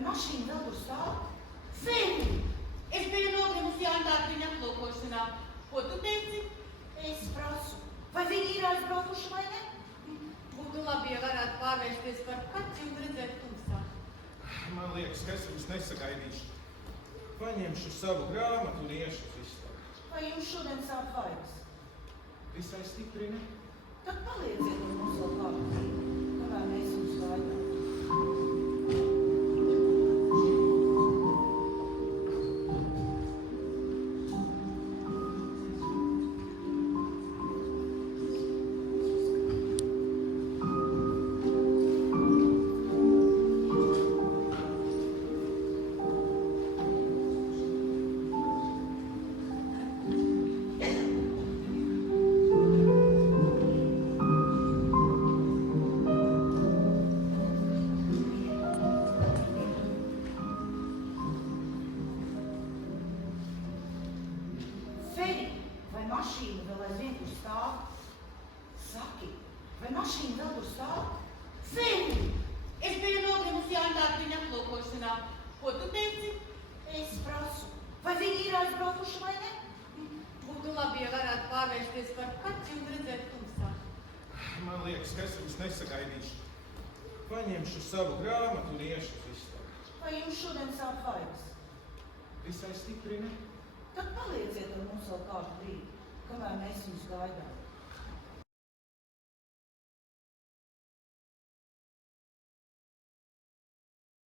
Vai mašīna vēl tur stāv? Feri! Es biju nogrimusi Jāņdārbiņa aplūkošanā. Ko tu teici? Es prasu, vai viņi ir aizbraukuši vai ne? Būtu labi, ja varētu pārvērsties par kaķi un redzēt tumsā. Man liekas, ka es jums nesagaidīšu. Paņemšu savu grāmatu un iešu uz istabu. Vai jums šodien sāp vaigas? Visai stipri, ne? Tad palieciet ar mums vēl kādu brīdi, kamēr mēs jums gaidām. Mašīna vēl aizvien tur stāv? Saki, vai mašīna vēl tur stāv? Feri! Es biju nogrimusi Jāņdārbiņa aplūkošanā. Ko tu teici? Es prasu, vai viņi ir aizbraukuši vai ne? Būtu labi, ja varētu pārvērsties par kaķi un redzēt tumsā. Man liekas, ka es jums nesagaidīšu. Paņemšu savu grāmatu un iešu uz istabu. Vai jums šodien sāp vaigas? Visai stipri, ne? Tad palieciet ar mums vēl kādu brīdi, kamēr mēs jums gaidām.